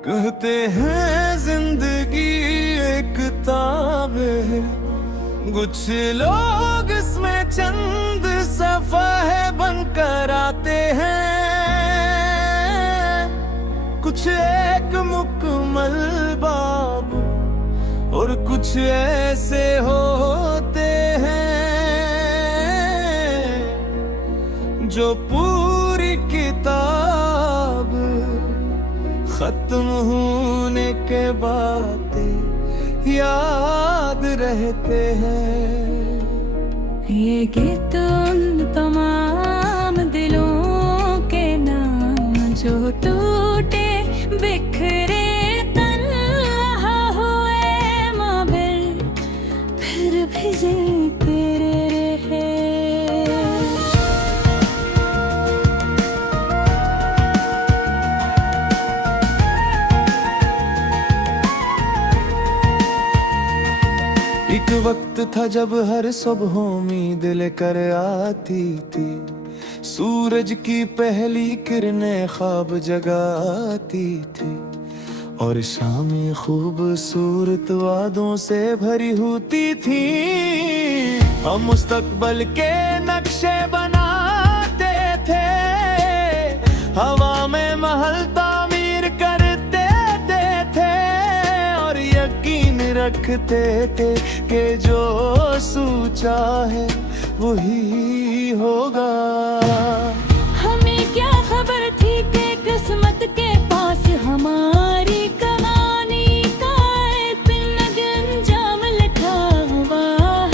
कहते हैं जिंदगी एक किताब है, कुछ लोग इसमें चंद सफ़े बनकर आते हैं, कुछ एक मुकम्मल बाब और कुछ ऐसे होते हैं जो पूरी किताब खत्म होने के बाद याद रहते हैं। ये गीत उन तमाम दिलों के नाम जो टूटे बिखरे तन्हा हुए माबिल फिर भी जीते रहे। एक वक्त था जब हर सुबह उम्मीद लेकर आती थी, सूरज की पहली किरणें ख्वाब जगाती थी, और शामें खूबसूरत वादों से भरी होती थी। हम मुस्तकबल के नक्शे बनाते थे, हवा में महल तामीर करते थे, और यकीन रखते थे कि जो सोचा है वही होगा। हमें क्या खबर थी कि किस्मत के पास हमारी कहानी का एक अंजाम लिखा हुआ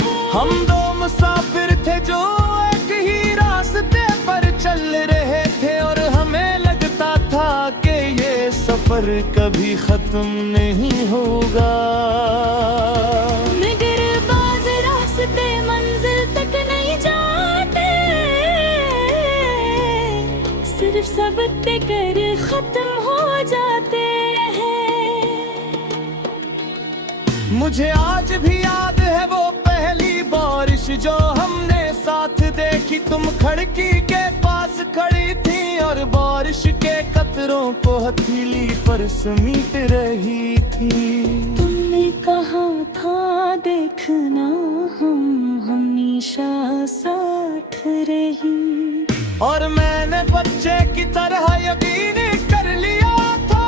है। हम दो मुसाफिर थे जो एक ही रास्ते पर चल रहे थे, और हमें लगता था कि ये सफर कभी खत्म नहीं होगा। मगर बाज़ रास्ते मंजिल तक नहीं जाते, सिर्फ सबक देकर खत्म हो जाते हैं। मुझे आज भी याद है वो पहली बारिश जो हमने साथ देखी। तुम खिड़की के पास खड़ी थी और बारिश के कतरों को हथेली पर समेट रही थी। तुमने कहा था देखना हम हमेशा साथ रही, और मैंने बच्चे की तरह यकीन कर लिया था,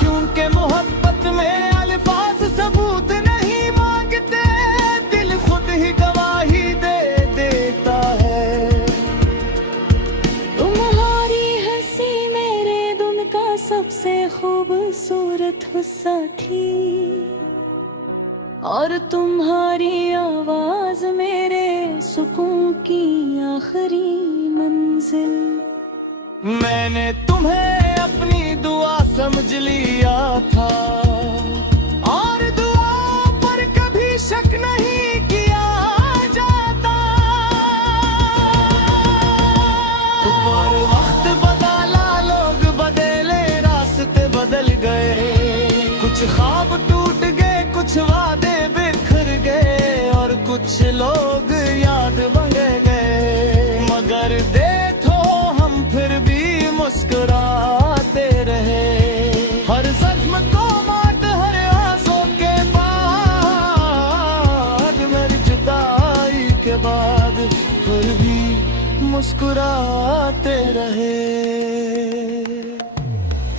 क्योंकि मोहब्बत में अल्फाज सबूत नहीं मांगते, दिल खुद ही गवाही दे देता है। तुम्हारी हंसी मेरे दिन का सबसे खूबसूरत हिस्सा थी, और तुम्हारी आवाज मेरे सुकून की आखिरी मंजिल। मैंने तुम्हें अपनी दुआ समझ लिया था, और दुआ पर कभी शक नहीं किया जाता। और वक्त बदला, लोग बदले, रास्ते बदल गए, कुछ ख्वाब टूट गए, कुछ वादे बिखर गए, और कुछ लोग याद बन गए। मगर देखो हम फिर भी मुस्कुराते रहे, हर जख्म को मात, हर आंसू के बाद, मेरी जुदाई के बाद फिर भी मुस्कुराते रहे।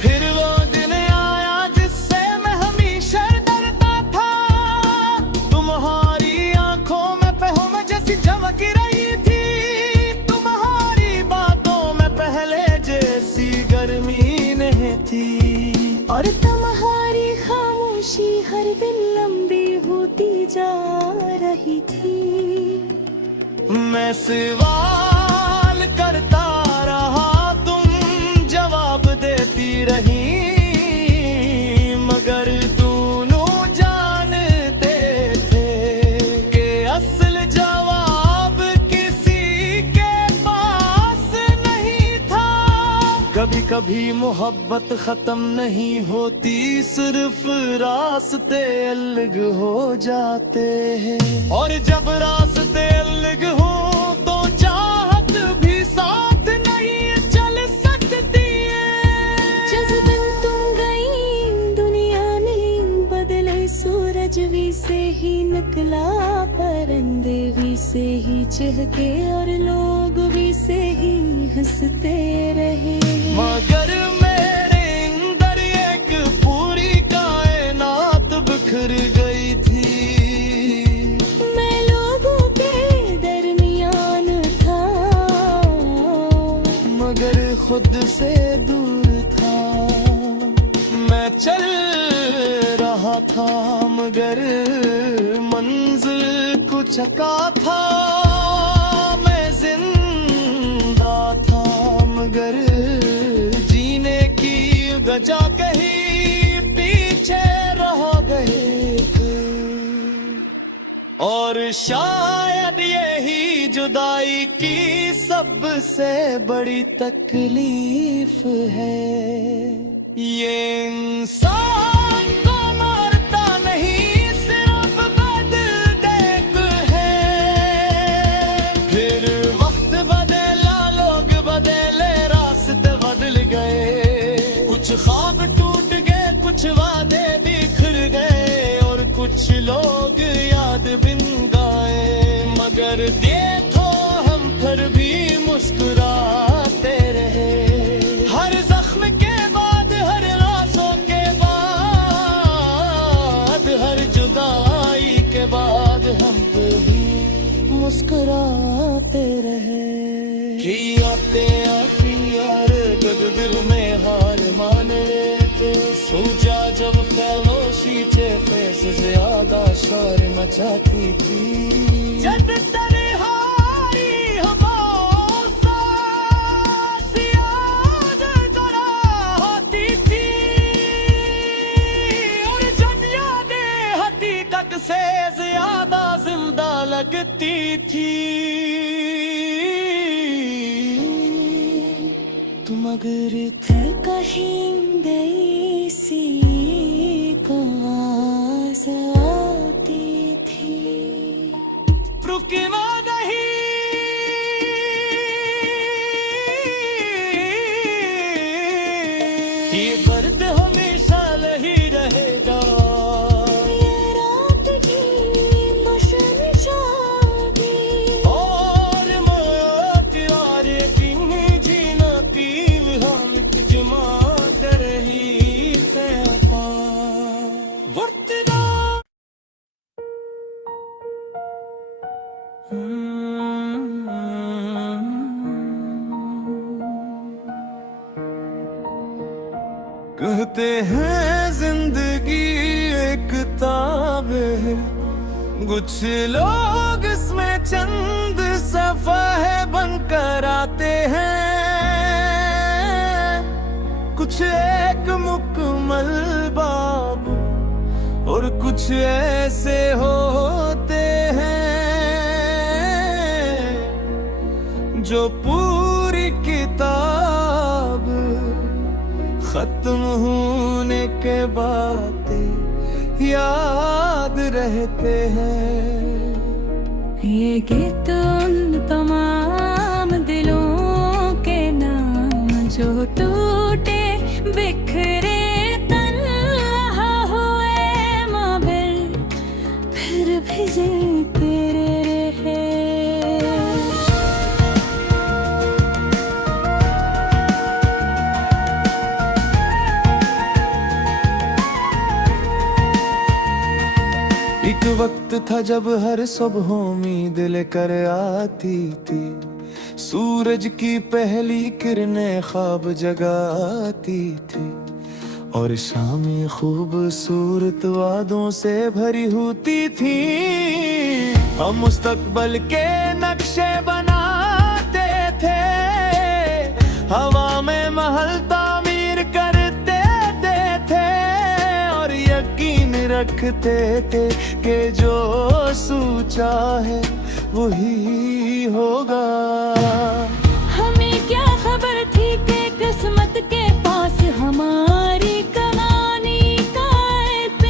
फिर वो दिन आया जिससे मैं हमेशा डरता था, तुम्हारी आंखों में पहम जैसी चमक रही थी, तुम्हारी बातों में पहले जैसी गर्मी नहीं थी, और तुम्हारी खामोशी हर दिन लंबी होती जा रही थी। मैं सवाल करता रहा, तुम जवाब देती रही, मगर दोनों जानते थे कि असल जवाब किसी के पास नहीं था। कभी कभी मोहब्बत खत्म नहीं होती, सिर्फ रास्ते अलग हो जाते हैं, और जब रास्ते सूरज भी से ही निकला, परिंदे भी से ही चहके और लोग भी से ही हंसते रहे। मगर मेरे अंदर एक पूरी कायनात बिखर गई थी। मैं लोगों के दरमियान था, मगर खुद से दूर था। मैं चल रहा था मगर मंजिल को चका था। मैं जिंदा था मगर जीने की वजह कहीं पीछे रह गए थे। और शायद यही जुदाई की सबसे बड़ी तकलीफ है। ये इंसान को मारता नहीं, सिर्फ बदल देख है। फिर वक्त बदला, लोग बदले, रास्ते बदल गए। कुछ ख्वाब टूट गए, कुछ वादे बिखर गए, और कुछ लोग याद बिन गए। मगर देखो हम फिर भी मुस्कुराते रहे। हर जख्म के बाद, हर राज़ों के बाद, हर जुदाई के बाद हम भी मुस्कुराते रहे। कि आते आखिर गगदिल में हार मान रहे थे। सोचा जब फैलोशी चे फैस ज्यादा शोर मचाती थी। जब तन्हाई हो से ज्यादा जिंदा लगती थी। तुम अगर थे कहीं गई सी को आवाज़ आती थी। रुकना नहीं, ये दर्द हमेशा लही रहेगा। कहते हैं जिंदगी एक किताब है, कुछ लोग इसमें चंद सफ़े बनकर आते हैं। कुछ एक मुकम्मल बाब और कुछ ऐसे होते हैं जो पूरी किताब खत्म होने के बाद याद रहते हैं। ये गीत उन तमाम दिलों के नाम जो टूटे बिखरे तन्हा हुए माबिल, फिर भी जीते रहे। एक वक्त था जब हर सुबह उम्मीद लेकर आती थी। सूरज की पहली किरणें ख्वाब जगाती थी, और शामें खूबसूरत वादों से भरी होती थी। हम मुस्तकबल के नक्शे बनाते थे, हवा में महल तामीर करते थे, और यकीन रखते थे कि जो सोचा है वही होगा। हमें क्या खबर थी कि किस्मत के पास हमारी कहानी का एक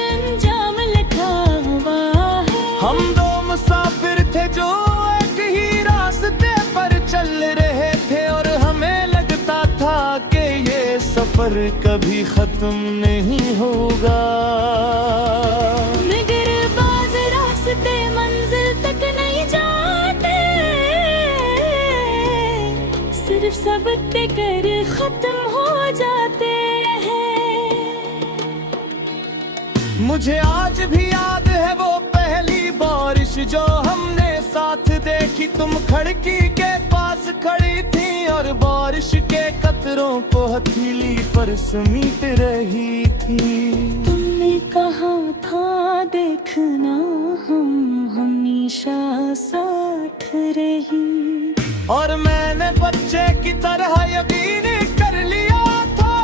अंजाम लिखा हुआ है। हम दो मुसाफिर थे जो एक ही रास्ते पर चल रहे थे, और हमें लगता था कि ये सफर कभी खत्म नहीं होगा। सिर्फ सबके कर खत्म हो जाते हैं। मुझे आज भी याद है वो पहली बारिश जो हमने साथ देखी। तुम खिड़की के पास खड़ी थी और बारिश के कतरों को हथेली पर समेट रही थी। तुमने कहा था देखना हम हमेशा साथ रही, और मैंने बच्चे की तरह यकीन कर लिया था,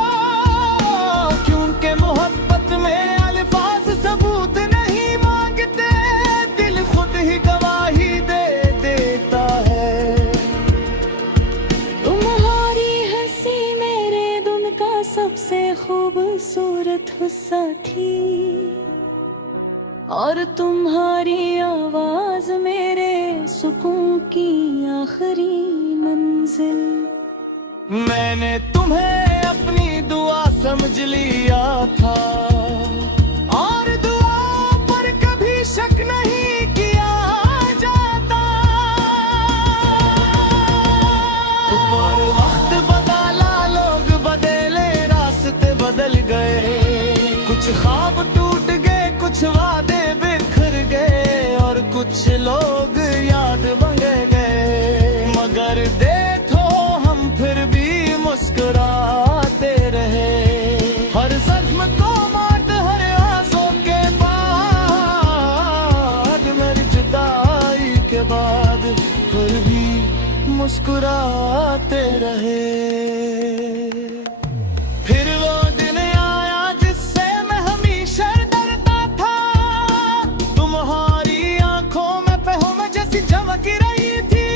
क्योंकि मोहब्बत में अल्फाज सबूत नहीं मांगते, दिल खुद ही गवाही दे देता है। तुम्हारी हंसी मेरे दिन का सबसे खूबसूरत हिस्सा थी, और तुम्हारी आवाज मेरे सुकून की आखिरी मंजिल। मैंने तुम्हें अपनी दुआ समझ लिया था, और दुआ पर कभी शक नहीं किया जाता। और वक्त बदला, लोग बदले, रास्ते बदल गए, कुछ ख्वाब टूट गए, कुछ वादे बिखर गए, और कुछ लोग याद बन गए। मगर देखो हम फिर भी मुस्कुराते रहे, हर जख्म को मात, हर आंसू के बाद, मेरी जुदाई के बाद, फिर भी मुस्कुराते रहे। फिर वो दिन आया जिससे मैं हमेशा डरता था, तुम्हारी आंखों में पहले जैसी चमक रही थी,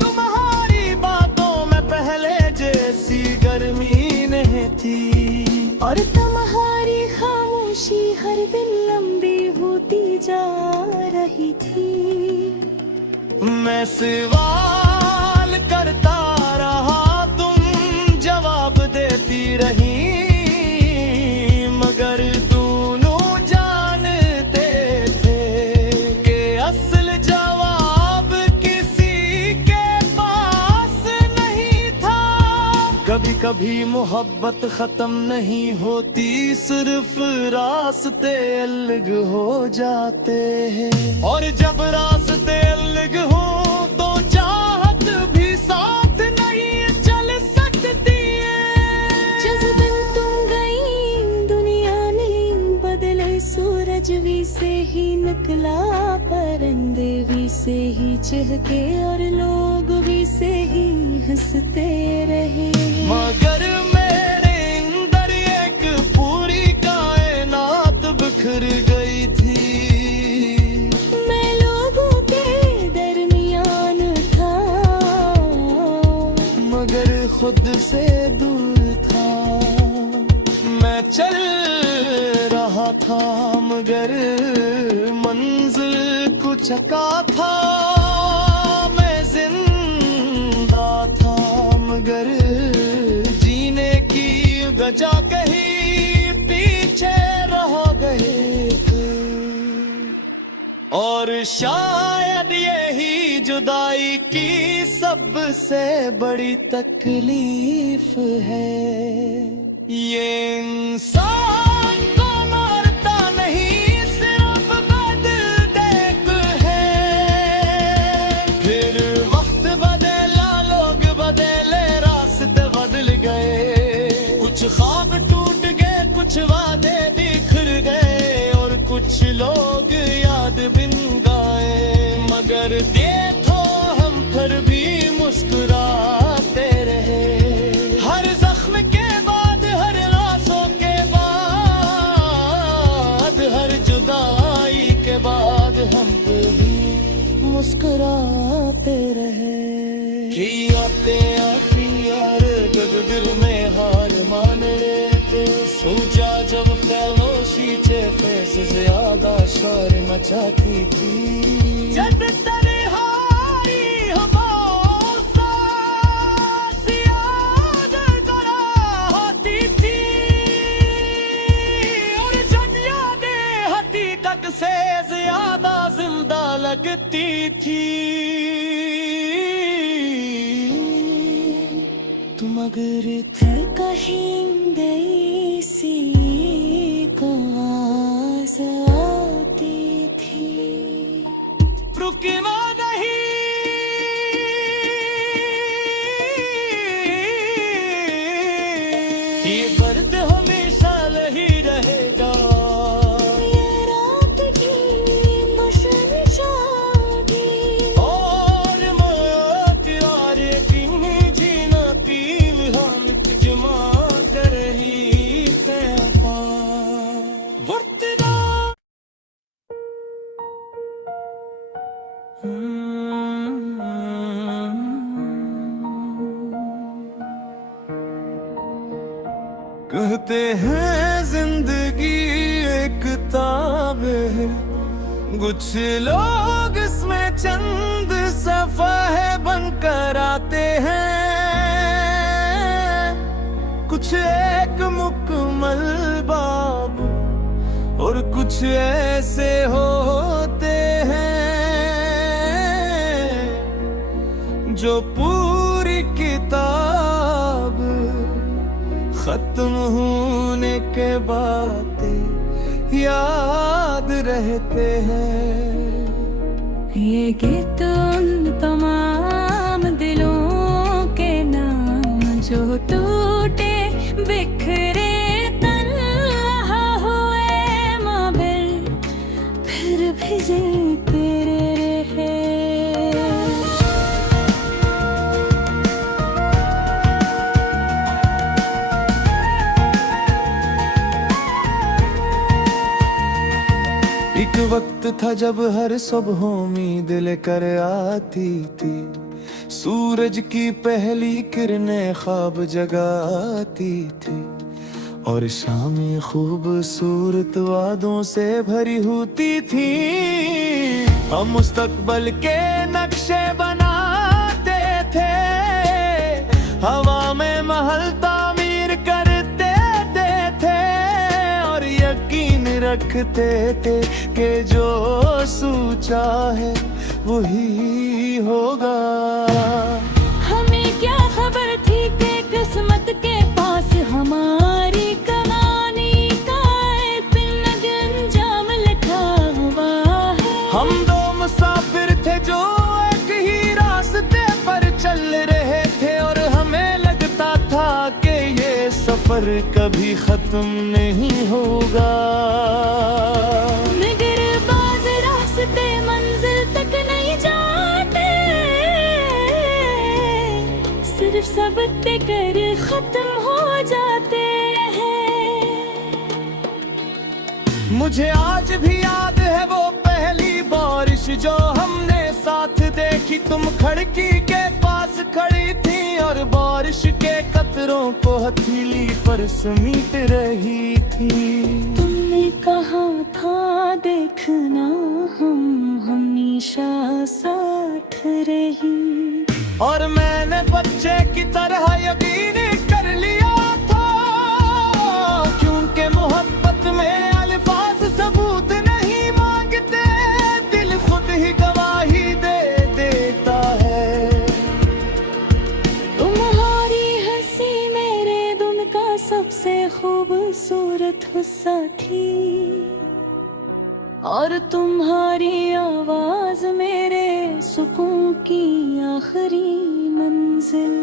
तुम्हारी बातों में पहले जैसी गर्मी नहीं थी, और तुम्हारी खामोशी हर दिन लंबी होती जा रही थी। मैं सवाल करता रहा, तुम जवाब देती रही, मगर दोनों जानते थे कि असल जवाब किसी के पास नहीं था। कभी कभी मोहब्बत खत्म नहीं होती, सिर्फ रास्ते अलग हो जाते हैं, और जब रास्ते अलग हो तो चाहत भी साथ नहीं चल सकती है। जिस दिन तुम गई दुनिया नहीं बदले, सूरज भी से ही निकला, परिंदे भी से ही चहके, और लोग भी से ही हंसते रहे। मगर मेरे अंदर एक पूरी कायनात बिखर गई थी, मैं लोगों के दरमियान था, मगर खुद से दूर था। मैं चल रहा था मगर मंजिल को चका था, मैं जिंदा था मगर जीने की वजह कहीं पीछे रह गए थे। और शायद यही जुदाई की सबसे बड़ी तकलीफ है, ये इंसान को मारता नहीं, सिर्फ बदल है। फिर वक्त बदला, लोग बदले, रास्ते बदल गए, कुछ ख्वाब टूट गए, कुछ वादे बिखर गए, और कुछ लोग याद बिन गए। मगर देखो हम फिर भी मुस्कुराते रहे, हर जख्म के बाद, हर आंसू के बाद, हर जुदाई के बाद, हम फिर भी मुस्कुराते रहे। कि आते आखिर दिल में हार मान लेते, सोचा जब फैलोशी चे फैस ज्यादा शोर मचाती थी, जब तन्हाई हम सांस याद करा होती थी, और जब यादें हकीकत से ज्यादा जिंदा लगती थी। मगर थे कहीं गई सी को आस आती थी। रुकना नहीं, ये दर्द हमेशा लही रहेगा। ये रात की मुशन शादी और मैं तेरे किन जीना पीव हम जमा कर ही तेरा वर्तना। कहते हैं जिंदगी एक किताब है, कुछ लोग इसमें चंद सफ़े बनकर आते हैं, कुछ एक मुकम्मल बाब और कुछ ऐसे होते हैं जो पूरी किताब खत्म होने के बाद याद रहते हैं। ये गीत उन तमाम दिलों के नाम जो टूटे बिखरे तन्हा हुए माबिल फिर भी जीते रहे। एक वक्त था जब हर सुबह उम्मीद लेकर आती थी, सूरज की पहली किरणें ख्वाब जगाती थी, और शामें खूबसूरत वादों से भरी होती थी। हम मुस्तकबल के नक्शे बनाते थे, हवा में महल तामीर करते थे, और यकीन रखते थे कि जो सोचा है वही होगा। हमें क्या खबर थी कि किस्मत के पास हमारी कहानी का एक अंजाम लिखा हुआ है। हम दो मुसाफिर थे जो एक ही रास्ते पर चल रहे थे, और हमें लगता था कि ये सफर कभी खत्म नहीं होगा। मगर बाज़ रास्ते मंजिल तक नहीं जाते, सिर्फ सबक देकर खत्म हो जाते हैं। मुझे आज भी याद है वो पहली बारिश जो हमने साथ देखी। तुम खिड़की के पास खड़ी थी और बारिश के कतरों को हथेली पर समेट रही थी। तुमने कहा था देखना हम हमेशा साथ रही, और मैंने बच्चे की तरह यकीन कर लिया था, क्योंकि मोहब्बत में अल्फाज सबूत नहीं मांगते, दिल खुद ही गवाही दे देता है। तुम्हारी हंसी मेरे दिन का सबसे खूबसूरत हिस्सा थी, और तुम्हारी आवाज मेरे सुकून की आखिरी मंजिल।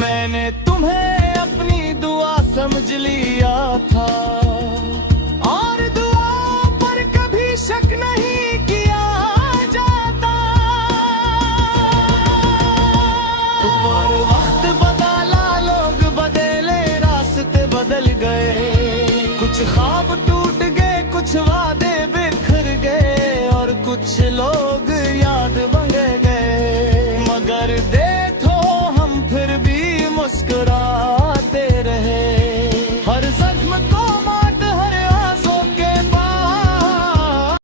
मैंने तुम्हें अपनी दुआ समझ लिया था, और दुआ पर कभी शक नहीं किया जाता। और वक्त बदला, लोग बदले, रास्ते बदल गए, कुछ ख्वाब टूट गए, कुछ वादे बिखर गए, और कुछ लोग